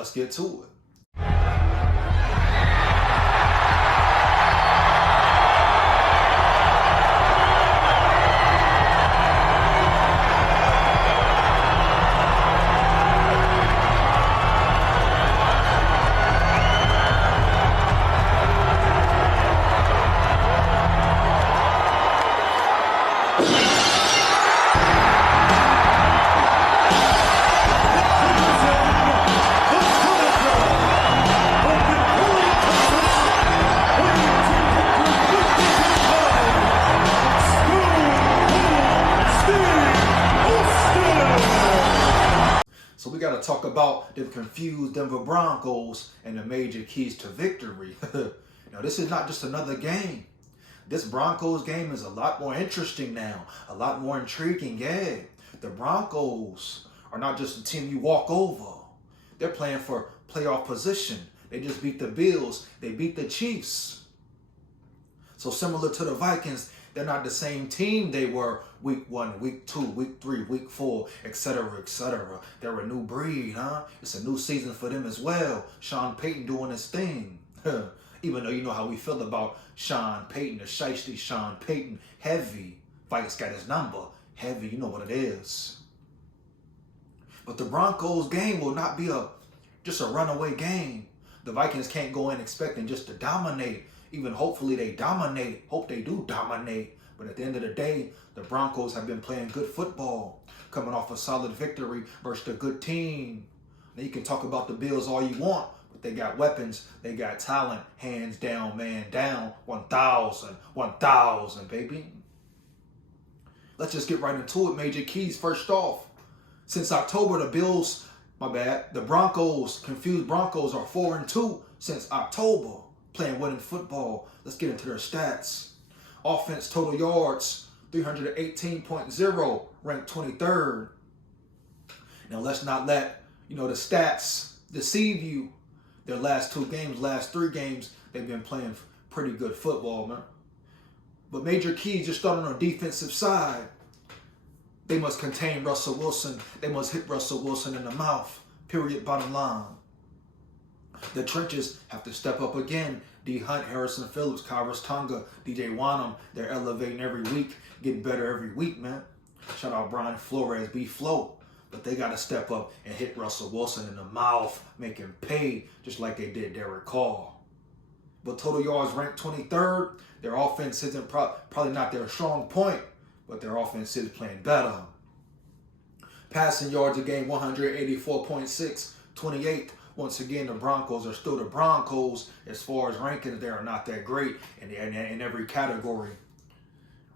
let's get to it. So we got to talk about the confused Denver Broncos and the major keys to victory. Now, this is not just another game. This Broncos game is a lot more interesting now, a lot more intriguing. Yeah, the Broncos are not just a team you walk over. They're playing for playoff position. They just beat the Bills. They beat the Chiefs. So similar to the Vikings, they're not the same team they were week 1, week 2, week 3, week 4, etc., etc. They're a new breed, huh? It's a new season for them as well. Sean Payton doing his thing. Even though you know how we feel about Sean Payton, the shiesty Sean Payton, heavy. Vikings got his number. Heavy, you know what it is. But the Broncos game will not be just a runaway game. The Vikings can't go in expecting just to dominate. Even hopefully they dominate. Hope they do dominate. But at the end of the day, the Broncos have been playing good football, coming off a solid victory versus a good team. Now you can talk about the Bills all you want, but they got weapons, they got talent, hands down, man down, 1,000, baby. Let's just get right into it. Major keys. First off, since October, the Broncos, confused Broncos, are 4-2 since October, playing winning football. Let's get into their stats. Offense total yards, 318.0, ranked 23rd. Now let's not let the stats deceive you. Their last 3 games, they've been playing pretty good football, man. But major keys, just starting on the defensive side. They must contain Russell Wilson. They must hit Russell Wilson in the mouth. Period, bottom line. The trenches have to step up again. D. Hunt, Harrison Phillips, Kyrus Tonga, DJ Wanham, they're elevating every week, getting better every week, man. Shout out Brian Flores, B-Flow. But they got to step up and hit Russell Wilson in the mouth, make him pay, just like they did Derek Carr. But total yards ranked 23rd. Their offense isn't probably not their strong point, but their offense is playing better. Passing yards a game, 184.6, 28th. Once again, the Broncos are still the Broncos. As far as rankings, they are not that great in every category.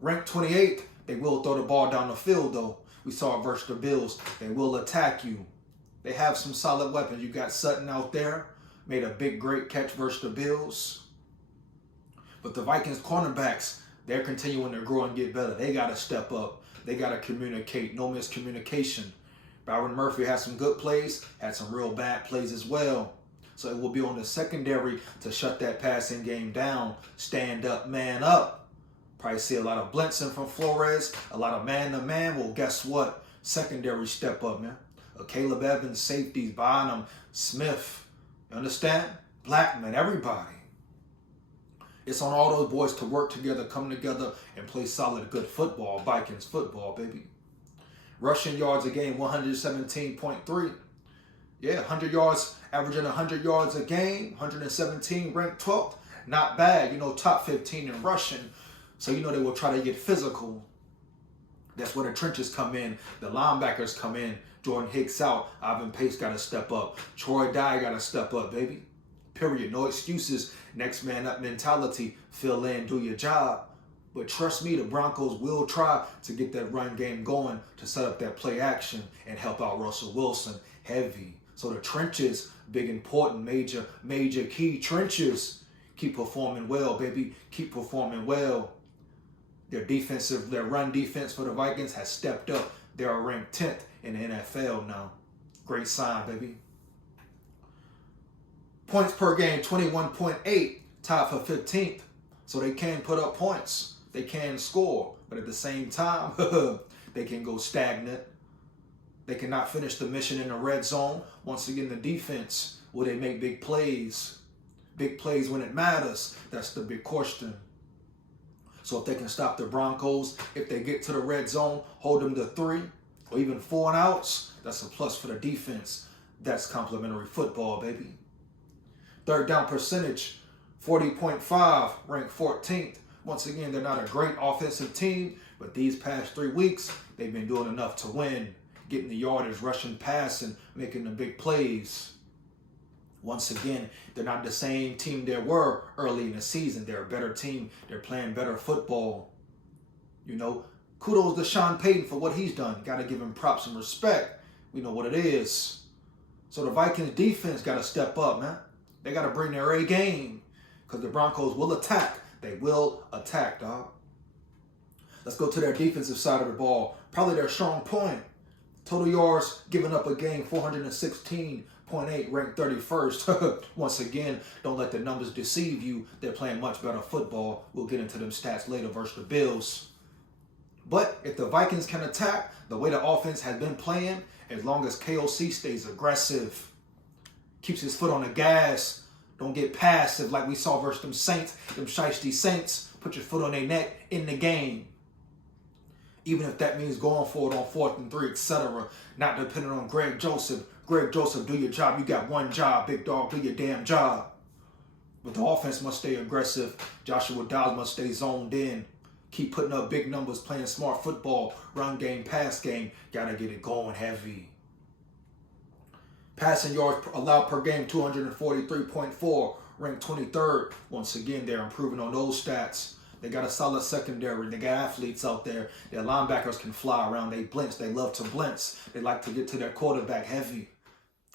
Ranked 28th, they will throw the ball down the field, though. We saw it versus the Bills. They will attack you. They have some solid weapons. You got Sutton out there, made a big, great catch versus the Bills. But the Vikings cornerbacks, they're continuing to grow and get better. They got to step up. They got to communicate. No miscommunication. Byron Murphy had some good plays, had some real bad plays as well. So it will be on the secondary to shut that passing game down. Stand up, man up. Probably see a lot of blitzing from Flores, a lot of man-to-man. Well, guess what? Secondary step up, man. Caleb Evans, safeties, Bonham, Smith. You understand? Blackman, everybody. It's on all those boys to work together, come together, and play solid, good football. Vikings football, baby. Rushing yards a game, 117.3. Yeah, 100 yards, averaging 100 yards a game, 117, ranked 12th. Not bad, top 15 in rushing. So they will try to get physical. That's where the trenches come in. The linebackers come in. Jordan Hicks out. Ivan Pace got to step up. Troy Dye got to step up, baby. Period. No excuses. Next man up mentality. Fill in, do your job. But trust me, the Broncos will try to get that run game going to set up that play action and help out Russell Wilson heavy. So the trenches, big, important, major key trenches. Keep performing well, baby. Keep performing well. Their run defense for the Vikings has stepped up. They are ranked 10th in the NFL now. Great sign, baby. Points per game, 21.8, tied for 15th. So they can put up points. They can score. But at the same time, they can go stagnant. They cannot finish the mission in the red zone. Once again, the defense, will they make big plays? Big plays when it matters. That's the big question. So if they can stop the Broncos, if they get to the red zone, hold them to 3 or even 4 and outs, that's a plus for the defense. That's complimentary football, baby. Third down percentage, 40.5, ranked 14th. Once again, they're not a great offensive team, but these past 3 weeks, they've been doing enough to win. Getting the yardage, rushing, passing, making the big plays. Once again, they're not the same team they were early in the season. They're a better team. They're playing better football. You know, kudos to Sean Payton for what he's done. Got to give him props and respect. We know what it is. So the Vikings defense got to step up, man. They got to bring their A game because the Broncos will attack. They will attack, dog. Let's go to their defensive side of the ball. Probably their strong point. Total yards given up a game, 416.8, ranked 31st. Once again, don't let the numbers deceive you. They're playing much better football. We'll get into them stats later versus the Bills. But if the Vikings can attack the way the offense has been playing, as long as KOC stays aggressive, keeps his foot on the gas, don't get passive like we saw versus them Saints, them shiesty Saints, put your foot on their neck in the game. Even if that means going for it on 4th and 3, etc. Not depending on Greg Joseph. Greg Joseph, do your job. You got one job, big dog. Do your damn job. But the offense must stay aggressive. Joshua Dobbs must stay zoned in. Keep putting up big numbers, playing smart football. Run game, pass game. Got to get it going heavy. Passing yards allowed per game, 243.4. Ranked 23rd. Once again, they're improving on those stats. They got a solid secondary. They got athletes out there. Their linebackers can fly around. They blitz. They love to blitz. They like to get to their quarterback heavy.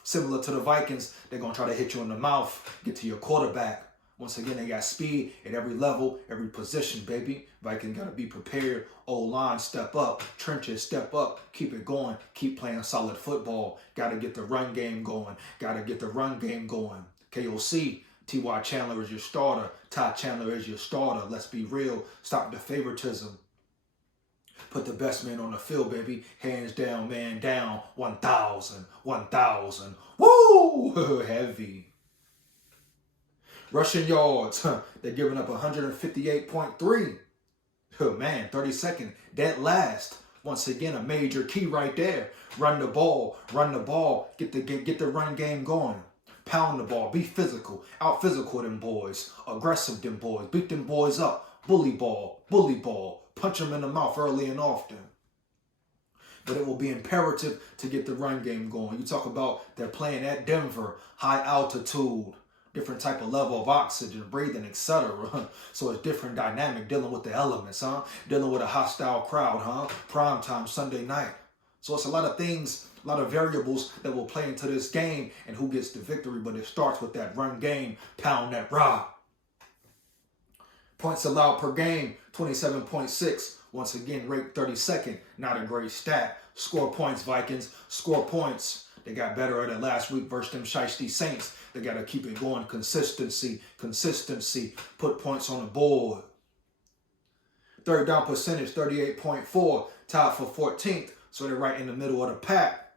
Similar to the Vikings, they're going to try to hit you in the mouth, get to your quarterback. Once again, they got speed at every level, every position, baby. Vikings got to be prepared. O-line, step up. Trenches, step up. Keep it going. Keep playing solid football. Got to get the run game going. Got to get the run game going. KOC. T.Y. Chandler is your starter. Ty Chandler is your starter. Let's be real. Stop the favoritism. Put the best man on the field, baby. Hands down, man down. 1,000. 1,000. Woo! Heavy. Rushing yards. They're giving up 158.3. Oh, man, 32nd. Dead last. Once again, a major key right there. Run the ball. Run the ball. Get the run game going. Pound the ball. Be physical. Out physical them boys. Aggressive them boys. Beat them boys up. Bully ball. Bully ball. Punch them in the mouth early and often. But it will be imperative to get the run game going. You talk about they're playing at Denver. High altitude. Different type of level of oxygen, breathing, etc. So it's different dynamic dealing with the elements, huh? Dealing with a hostile crowd, huh? Prime time, Sunday night. So it's a lot of things, a lot of variables that will play into this game and who gets the victory. But it starts with that run game, pound that rock. Points allowed per game, 27.6. Once again, ranked 32nd. Not a great stat. Score points, Vikings. Score points. They got better at it last week versus them shiesty Saints. They got to keep it going. Consistency. Consistency. Put points on the board. Third down percentage, 38.4. Tied for 14th. So they're right in the middle of the pack.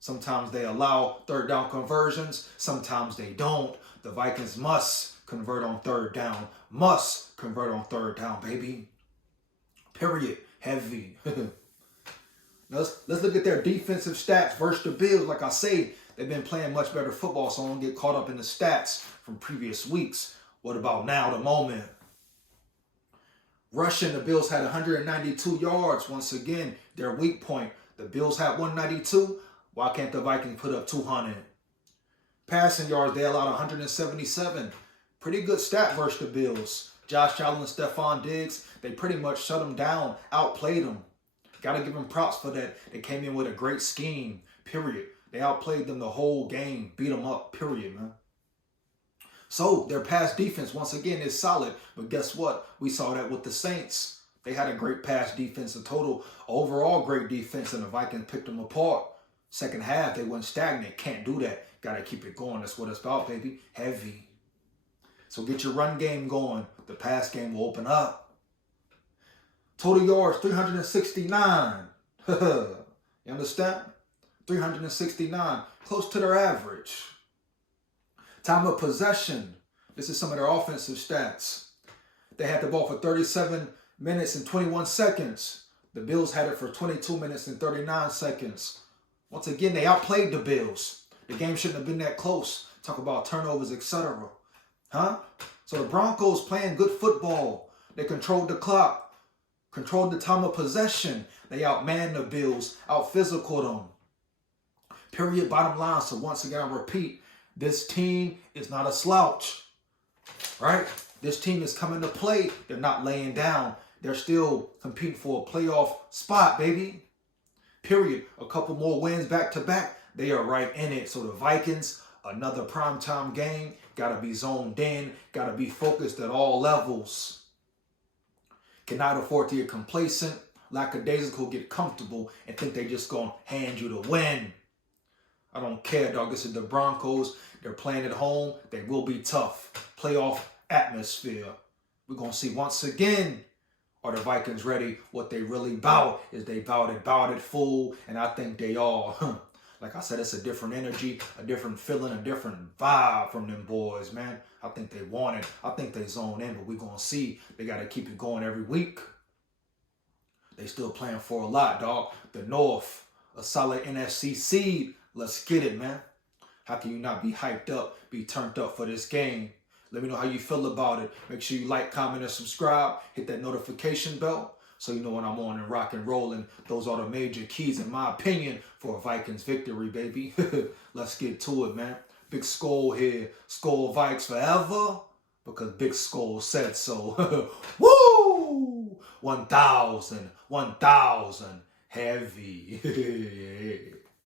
Sometimes they allow third down conversions. Sometimes they don't. The Vikings must convert on third down. Must convert on third down, baby. Period. Heavy. Let's look at their defensive stats versus the Bills. Like I say, they've been playing much better football, so I don't get caught up in the stats from previous weeks. What about now, the moment? Rushing, the Bills had 192 yards. Once again, their weak point. The Bills had 192. Why can't the Vikings put up 200? Passing yards, they allowed 177. Pretty good stat versus the Bills. Josh Allen and Stephon Diggs, they pretty much shut them down, outplayed them. Got to give them props for that. They came in with a great scheme, period. They outplayed them the whole game, beat them up, period, man. So their pass defense, once again, is solid. But guess what? We saw that with the Saints. They had a great pass defense, a total overall great defense, and the Vikings picked them apart. Second half, they went stagnant. Can't do that. Got to keep it going. That's what it's about, baby. Heavy. So get your run game going. The pass game will open up. Total yards, 369. You understand? 369, close to their average. Time of possession. This is some of their offensive stats. They had the ball for 37 minutes and 21 seconds. The Bills had it for 22 minutes and 39 seconds. Once again, they outplayed the Bills. The game shouldn't have been that close. Talk about turnovers, etc. Huh? So the Broncos playing good football. They controlled the clock, controlled the time of possession. They outmanned the Bills, out-physicaled them. Period, bottom line. So once again, I repeat, this team is not a slouch, right? This team is coming to play. They're not laying down. They're still competing for a playoff spot, baby. Period. A couple more wins back to back. They are right in it. So the Vikings, another primetime game. Got to be zoned in. Got to be focused at all levels. Cannot afford to get complacent. Lackadaisical, get comfortable and think they just going to hand you the win. I don't care, dog. This is the Broncos. They're playing at home. They will be tough. Playoff atmosphere. We're going to see once again, are the Vikings ready? What they really bout is they bout it full, and I think they are. Like I said, it's a different energy, a different feeling, a different vibe from them boys, man. I think they want it. I think they zone in, but we're going to see. They got to keep it going every week. They still playing for a lot, dog. The North, a solid NFC seed. Let's get it, man. How can you not be hyped up, be turned up for this game? Let me know how you feel about it. Make sure you like, comment, and subscribe. Hit that notification bell so you know when I'm on and rock and rolling. Those are the major keys, in my opinion, for a Vikings victory, baby. Let's get to it, man. Big SKOL here. SKOL Vikes forever because Big SKOL said so. Woo! 1,000. Heavy.